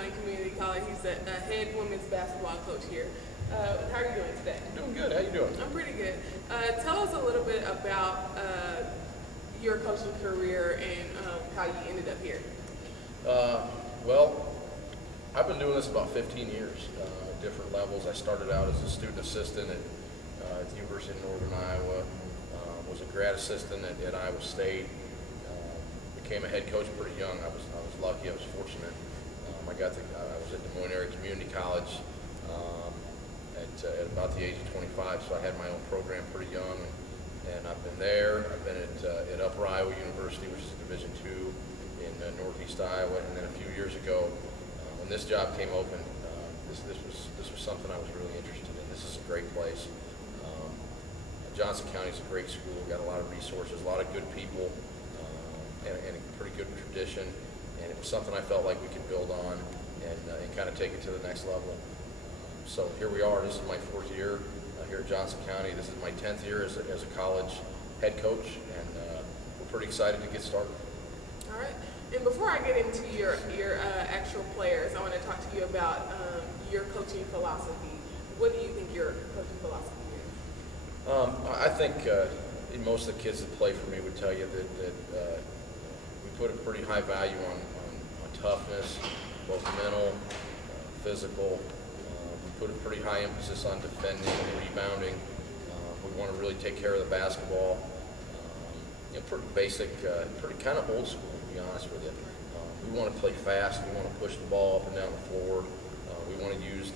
County Community College. He's the head women's basketball coach here. How are you doing today? Doing good. How you doing? I'm pretty good. Tell us a little bit about your coaching career and how you ended up here. Well, I've been doing this about 15 years, different levels. I started out as a student assistant at the University of Northern Iowa, was a grad assistant at Iowa State, became a head coach pretty young. I was lucky, I was fortunate. I was at Des Moines Area Community College at about the age of 25, so I had my own program pretty young, and I've been there. I've been at Upper Iowa University, which is a Division II in Northeast Iowa, and then a few years ago, when this job came open, this was something I was really interested in. This is a great place. Johnson County is a great school. We've got a lot of resources, a lot of good people, and a pretty good tradition. And it was something I felt like we could build on and kind of take it to the next level. So here we are. This is my 4th year here at Johnson County. This is my 10th year as a college head coach, and we're pretty excited to get started. All right. And before I get into your actual players, I want to talk to you about your coaching philosophy. What do you think your coaching philosophy is? I think most of the kids that play for me would tell you that we put a pretty high value on toughness, both mental, physical. We put a pretty high emphasis on defending and rebounding. We want to really take care of the basketball. Pretty basic, pretty kind of old school, to be honest with you. We want to play fast. We want to push the ball up and down the floor. We want to use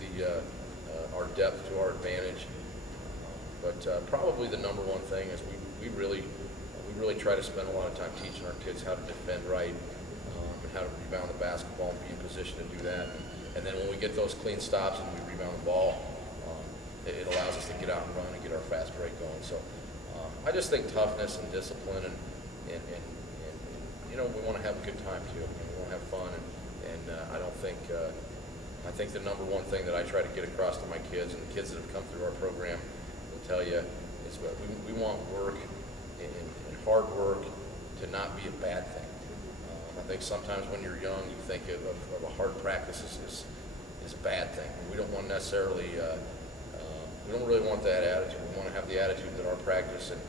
our depth to our advantage. But probably the number one thing is we really try to spend a lot of time teaching our kids how to defend right and how to rebound the basketball and be in position to do that. And then when we get those clean stops and we rebound the ball, it allows us to get out and run and get our fast break going. So I just think toughness and discipline and we want to have a good time too. We want to have fun and I think the number one thing that I try to get across to my kids and the kids that have come through our program will tell you is we want work and hard work to not be a bad thing. I think sometimes when you're young, you think of a hard practice is a bad thing. We don't want necessarily, we don't really want that attitude. We want to have the attitude that our practice and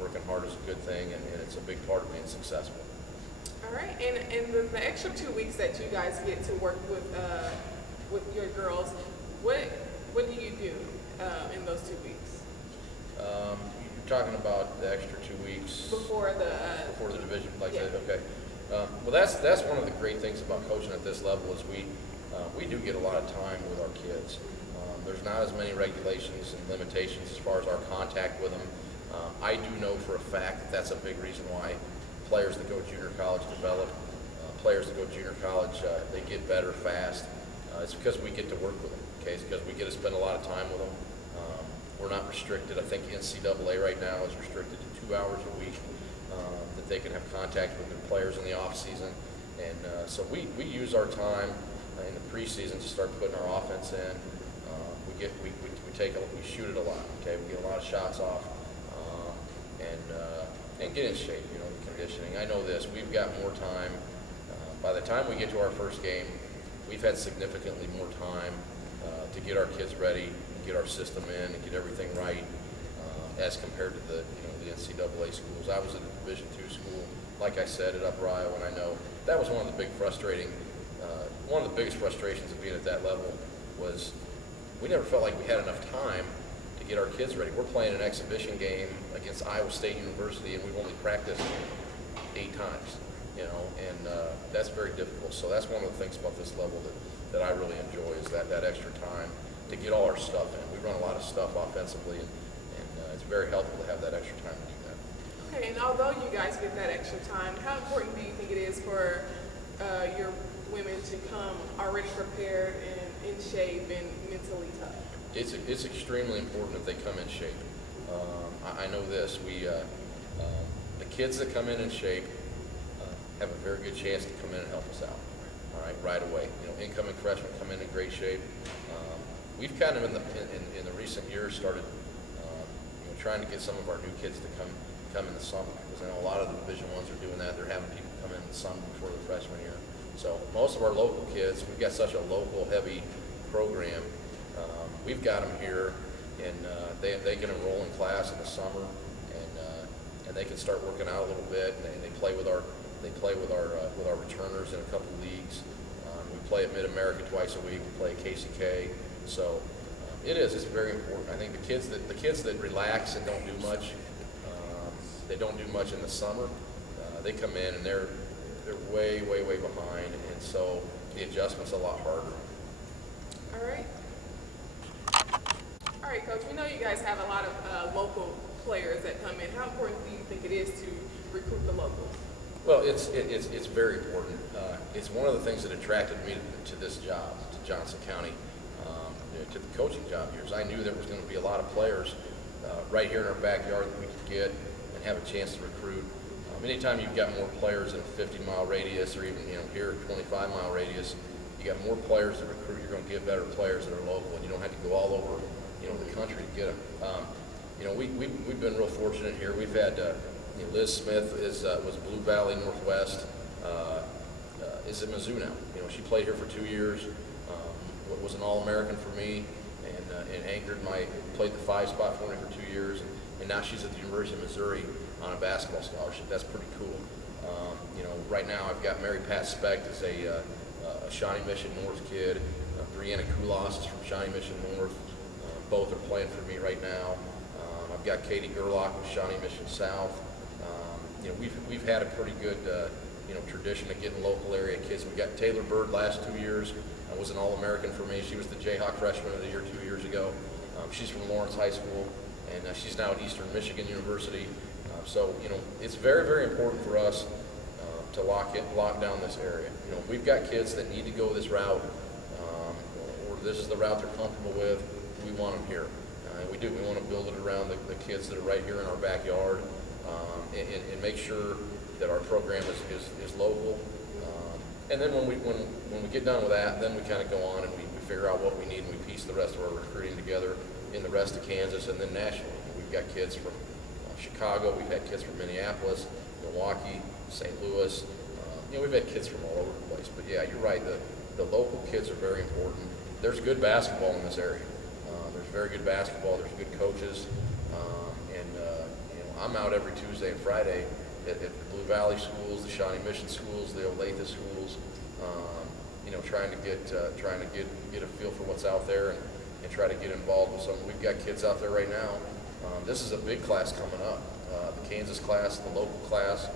working hard is a good thing, and it's a big part of being successful. All right, and the extra 2 weeks that you guys get to work with your girls, what do you do in those 2 weeks? You're talking about the extra 2 weeks before the division, like yeah. that. Okay. Well, that's one of the great things about coaching at this level is we do get a lot of time with our kids. There's not as many regulations and limitations as far as our contact with them. I do know for a fact that that's a big reason why players that go junior college develop. Players that go junior college, they get better fast. It's because we get to work with them. Okay, it's because we get to spend a lot of time with them. We're not restricted. I think NCAA right now is restricted to 2 hours a week that they can have contact with their players in the off season, and so we use our time in the preseason to start putting our offense in. We shoot it a lot. Okay, we get a lot of shots off, and get in shape. The conditioning. I know this. We've got more time. By the time we get to our first game, we've had significantly more time to get our kids ready, get our system in, and get everything right as compared to the NCAA schools. I was at a Division II school, like I said, at Upper Iowa, and I know that was one of the biggest frustrations of being at that level was we never felt like we had enough time to get our kids ready. We're playing an exhibition game against Iowa State University, and we've only practiced 8 times, and that's very difficult. So that's one of the things about this level that I really enjoy is that extra time to get all our stuff in. We run a lot of stuff offensively, and it's very helpful to have that extra time to do that. Okay, and although you guys get that extra time, how important do you think it is for your women to come already prepared and in shape and mentally tough? It's extremely important that they come in shape. I know this. The kids that come in shape have a very good chance to come in and help us out. All right away. Incoming freshmen come in great shape. We've kind of in the recent years started trying to get some of our new kids to come in the summer, because I know a lot of the Division I's are doing that. They're having people come in the summer before the freshman year. So most of our local kids, we've got such a local heavy program. We've got them here, and they can enroll in class in the summer, and they can start working out a little bit, and they play with our returners in a couple leagues. We play at Mid-America twice a week. We play at KCK. So it's very important. I think the kids that relax and don't do much, they don't do much in the summer. They come in and they're way behind, and so the adjustment's a lot harder. All right, Coach. We know you guys have a lot of local players that come in. How important do you think it is to recruit the locals? Well, it's very important. It's one of the things that attracted me to this job, to Johnson County, to the coaching job here. I knew there was going to be a lot of players right here in our backyard that we could get and have a chance to recruit. Anytime you've got more players in a 50-mile radius, or even here 25-mile radius, you got more players to recruit. You're going to get better players that are local, and you don't have to go all over the country to get them. We've been real fortunate here. We've had Liz Smith was Blue Valley Northwest, is at Mizzou now. She played here for 2 years, was an All-American for me, and played the 5 spot for me for 2 years, and now she's at the University of Missouri on a basketball scholarship. That's pretty cool. Right now I've got Mary Pat Specht as a Shawnee Mission North kid. Brianna Kulas is from Shawnee Mission North. Both are playing for me right now. I've got Katie Gerlach with Shawnee Mission South. We've had a pretty good tradition of getting local area kids. We got Taylor Bird last 2 years. Was an All-American for me. She was the Jayhawk Freshman of the Year 2 years ago. She's from Lawrence High School, and she's now at Eastern Michigan University. So it's very important for us to lock down this area. We've got kids that need to go this route, or this is the route they're comfortable with. We want them here. We do. We want to build it around the kids that are right here in our backyard, and make sure that our program is local. And then when we get done with that, then we kind of go on and we figure out what we need, and we piece the rest of our recruiting together in the rest of Kansas and then nationally. We've got kids from Chicago. We've had kids from Minneapolis, Milwaukee, St. Louis. We've had kids from all over the place. But yeah, you're right. The local kids are very important. There's good basketball in this area. There's very good basketball. There's good coaches. I'm out every Tuesday and Friday at the Blue Valley schools, the Shawnee Mission schools, the Olathe schools. Trying to get a feel for what's out there and try to get involved with some. We've got kids out there right now. This is a big class coming up. The Kansas class, the local class.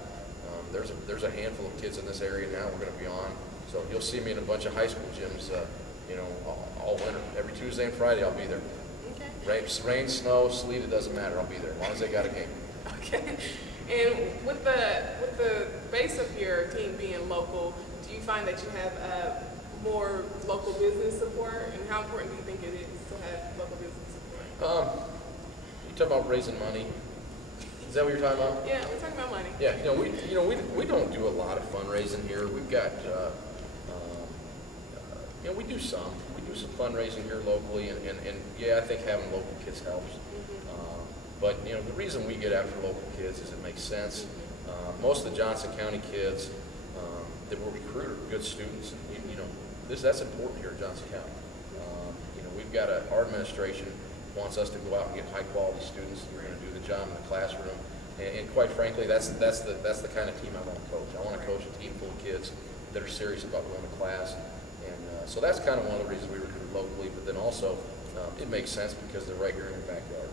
There's a handful of kids in this area now we're going to be on. So you'll see me in a bunch of high school gyms, all winter. Every Tuesday and Friday I'll be there. Okay. Rain, snow, sleet, it doesn't matter. I'll be there as long as they got a game. Okay. And with the base of your team being local, do you find that you have more local business support? And how important do you think it is to have local business support? You talking about raising money? Is that what you're talking about? Yeah, we're talking about money. Yeah, we don't do a lot of fundraising here. We've got we do some fundraising here locally, and yeah, I think having local kids helps. But the reason we get after local kids is it makes sense. Most of the Johnson County kids that we'll recruit are good students, and that's important here in Johnson County. We've got our administration wants us to go out and get high quality students. We're going to do the job in the classroom, and quite frankly, that's the kind of team I want to coach. I want to coach a team full of kids that are serious about going to class, and so that's kind of one of the reasons we recruit locally. But then also, it makes sense because they're right here in your backyard.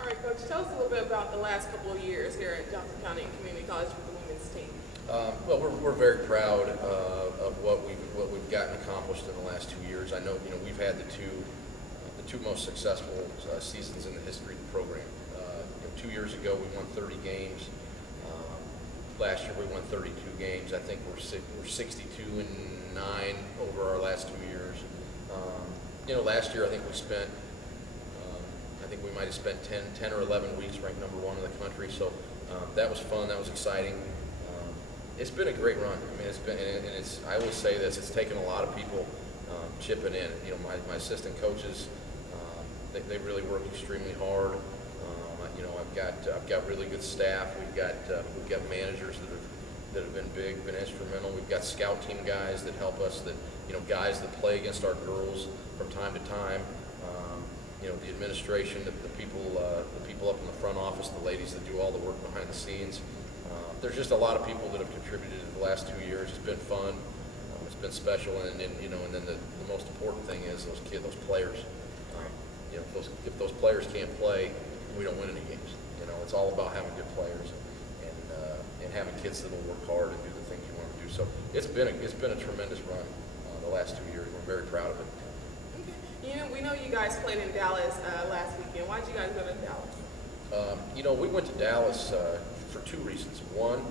All right, Coach, tell us a little bit about the last couple of years here at Johnson County Community College with the women's team. Well, we're very proud of what we've gotten accomplished in the last 2 years. I know we've had the two most successful seasons in the history of the program. 2 years ago we won 30 games. Last year we won 32 games. I think we're 62-9 over our last 2 years. Last year I think we might have spent 10 or 11 weeks ranked number 1 in the country. So that was fun. That was exciting. It's been a great run. I mean, I will say this, it's taken a lot of people chipping in. My assistant coaches, they really work extremely hard. I've got really good staff. We've got managers that have been instrumental. We've got scout team guys that help us, guys that play against our girls from time to time. The administration, the people up in the front office, the ladies that do all the work behind the scenes. There's just a lot of people that have contributed in the last 2 years. It's been fun. It's been special, and then the most important thing is those players. If those players can't play, we don't win any games. It's all about having good players and having kids that will work hard and do the things you want to do. So it's been a tremendous run the last 2 years. We're very proud of it. Okay. We know you guys played in Dallas last weekend. Why did you guys go to Dallas? We went to Dallas for 2 reasons. One,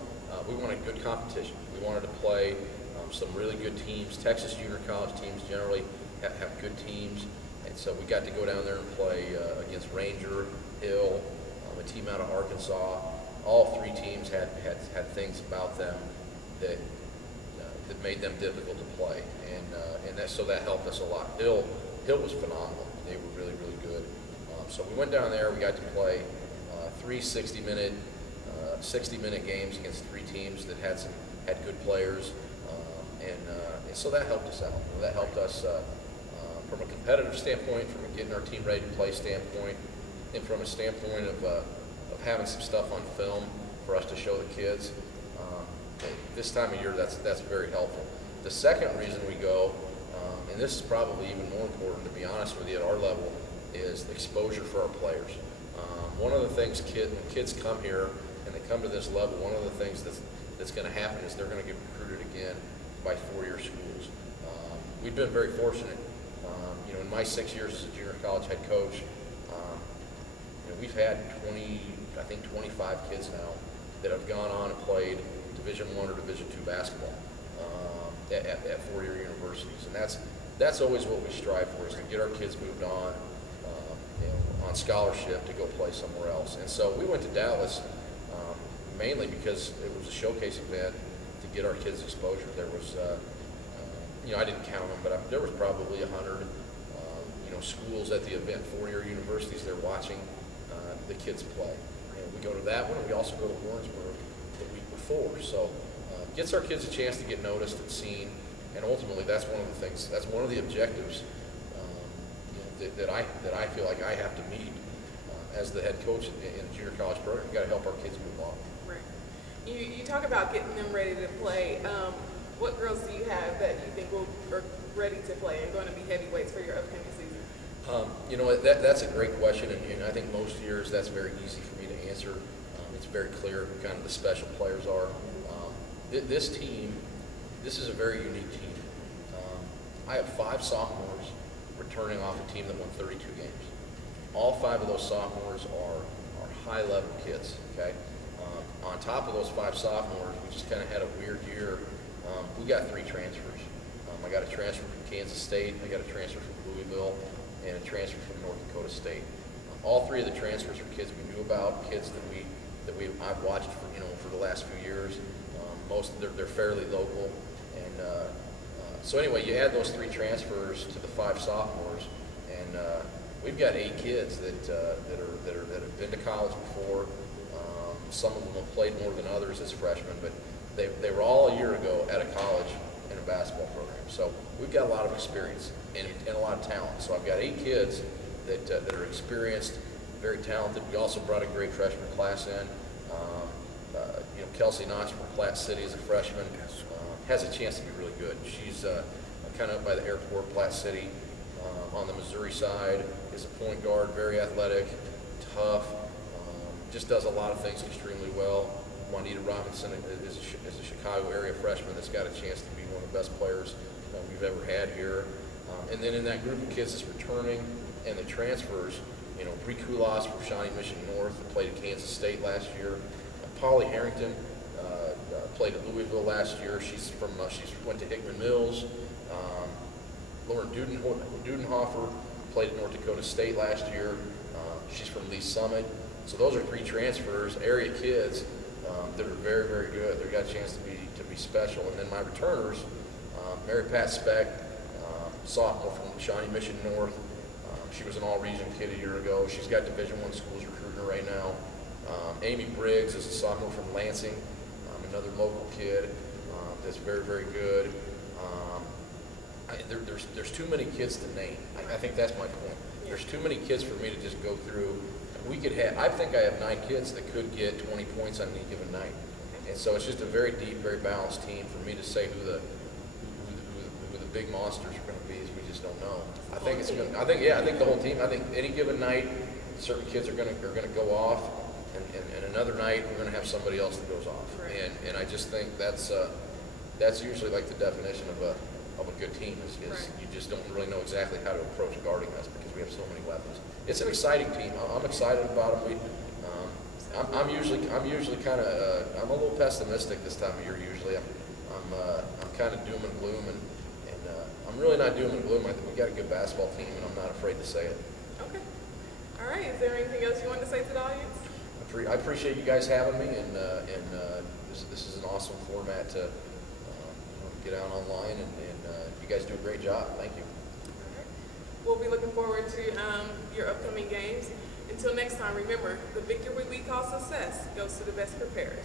we wanted good competition. We wanted to play some really good teams. Texas junior college teams generally have good teams, and so we got to go down there and play against Ranger, Hill, a team out of Arkansas. All 3 teams had things about them that made them difficult to play, and so that helped us a lot. Hill was phenomenal. They were really, really good. So we went down there. We got to play 3 60-minute games against 3 teams that had good players, and so that helped us out. That helped us from a competitive standpoint, from a getting our team ready to play standpoint, and from a standpoint of having some stuff on film for us to show the kids. This time of year, that's very helpful. The second reason we go, and this is probably even more important, to be honest with you, at our level, is exposure for our players. One of the things when kids come here and they come to this level, one of the things that's going to happen is they're going to get recruited again by 4-year schools. We've been very fortunate. In my 6 years as a junior college head coach, we've had 25 kids now that have gone on and played Division I or Division II basketball at 4-year universities, and that's always what we strive for, is to get our kids moved on scholarship to go play somewhere else. And so we went to Dallas mainly because it was a showcase event to get our kids exposure. There was, I didn't count them, but there was probably 100, schools at the event, 4-year universities. They're watching the kids play. And we go to that one, and we also go to Warrensburg the week before. So gets our kids a chance to get noticed and seen, and ultimately that's one of the things, that's one of the objectives that I feel like I have to meet as the head coach in a junior college program. We've got to help our kids move on. Right. You talk about getting them ready to play. What girls do you have that you think are ready to play and going to be heavyweights for your upcoming season? That's a great question, and I think most years that's very easy for me to answer. It's very clear who kind of the special players are. This team, this is a very unique team. I have 5 sophomores returning off a team that won 32 games. All 5 of those sophomores are high-level kids, okay? On top of those 5 sophomores, we just kind of had a weird year. We got 3 transfers. I got a transfer from Kansas State, I got a transfer from Louisville, and a transfer from North Dakota State. All 3 of the transfers are kids we knew about, kids that I've watched for the last few years. They're fairly local, and so anyway, you add those 3 transfers to the 5 sophomores, and we've got 8 kids that have been to college before. Some of them have played more than others as freshmen, but they were all a year ago at a college in a basketball program. So we've got a lot of experience and a lot of talent. So I've got 8 kids that are experienced, very talented. We also brought a great freshman class in. Kelsey Notch from Platte City is a freshman, has a chance to be really good. She's kind of up by the airport, Platte City, on the Missouri side, is a point guard, very athletic, tough, just does a lot of things extremely well. Juanita Robinson is a Chicago area freshman that's got a chance to be one of the best players we've ever had here. And then in that group of kids that's returning and the transfers, Bree Kulas from Shawnee Mission North, that played at Kansas State last year. Polly Harrington played at Louisville last year. She went to Hickman Mills. Lauren Dudenhofer played at North Dakota State last year. She's from Lee Summit. So those are 3 transfers, area kids that are very, very good. They've got a chance to be special. And then my returners, Mary Pat Speck, sophomore from Shawnee Mission North. She was an all-region kid a year ago. She's got Division I schools recruiting her right now. Amy Briggs is a sophomore from Lansing, another local kid that's very, very good. There's too many kids to name. I think that's my point. There's too many kids for me to just go through. I think I have 9 kids that could get 20 points on any given night. And so it's just a very deep, very balanced team. For me to say who the big monsters are going to be, is we just don't know. I think the whole team. I think any given night, certain kids are going to go off, and another night we're going to have somebody else that goes off. Right. And I just think that's usually like the definition of a good team is Right. you just don't really know exactly how to approach guarding us because we have so many weapons. It's an exciting team. I'm excited about it. I'm usually kind of I'm a little pessimistic this time of year. Usually I'm kind of doom and gloom, and I'm really not doom and gloom. I think we got a good basketball team, and I'm not afraid to say it. Okay. All right. Is there anything else you want to say to the audience? I appreciate you guys having me, and this is an awesome format to get out online, and you guys do a great job. Thank you. All right. We'll be looking forward to your upcoming games. Until next time, remember, the victory we call success goes to the best prepared.